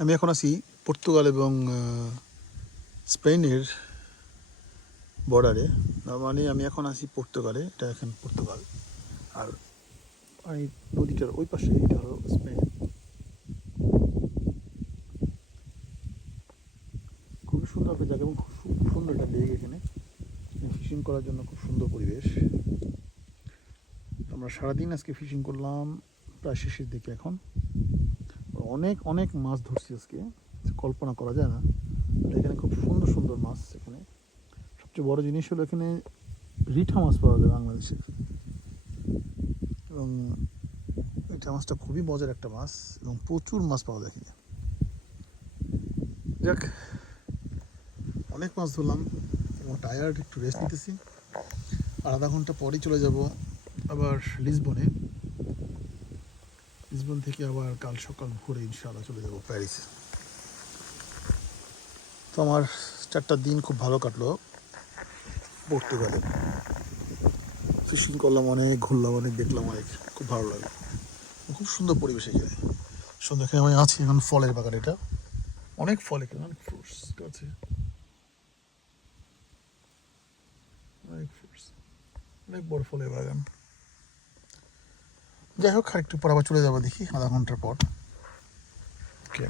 আমি এখন আছি পর্তুগাল এবং স্পেনের বর্ডারে। মানে আমি এখন আছি পর্তুগালে, এটা এখন পর্তুগাল। আর এই নদীটার ওই পাশে এটা হলো স্পেন। খুবই সুন্দর একটা জায়গা এবং খুব সুন্দর একটা লেক এখানে ফিশিং করার জন্য, খুব সুন্দর পরিবেশ। আমরা সারাদিন আজকে ফিশিং করলাম, প্রায় শেষের দিকে এখন। অনেক অনেক মাছ ধরছি আজকে, কল্পনা করা যায় না। এখানে খুব সুন্দর সুন্দর মাছ। এখানে সবচেয়ে বড় জিনিস হলো এখানে রিঠা মাছ পাওয়া যায় বাংলাদেশের, এবং রিঠা মাছটা খুবই মজার একটা মাছ এবং প্রচুর মাছ পাওয়া যায় এখানে। যাক, অনেক মাছ ধরলাম এবং টায়ার্ড, একটু রেস্ট নিতেছি। আর আধা ঘন্টা পরেই চলে যাব আবার লিসবনে। লিসবন থেকে আবার কাল সকাল ভোরে ইনশাআল্লাহ চলে যাব প্যারিসে। তো আমার 4টা দিন খুব ভালো কাটলো পর্তুগালে। ফিশিং করলাম অনেক, ঘুরলাম অনেক, দেখলাম অনেক, খুব ভালো লাগে। খুব সুন্দর পরিবেশ এখানে। সুন্দর। এখানে আমি আছি এখন ফলের বাগান, এটা অনেক ফল, এখানে অনেক ফ্রুটস আছে, অনেক ফ্রুটস, অনেক বড় ফলের বাগান। যাই হোক, আর একটু পর আবার চলে যাবো, দেখি আধা ঘন্টার পর। ওকে।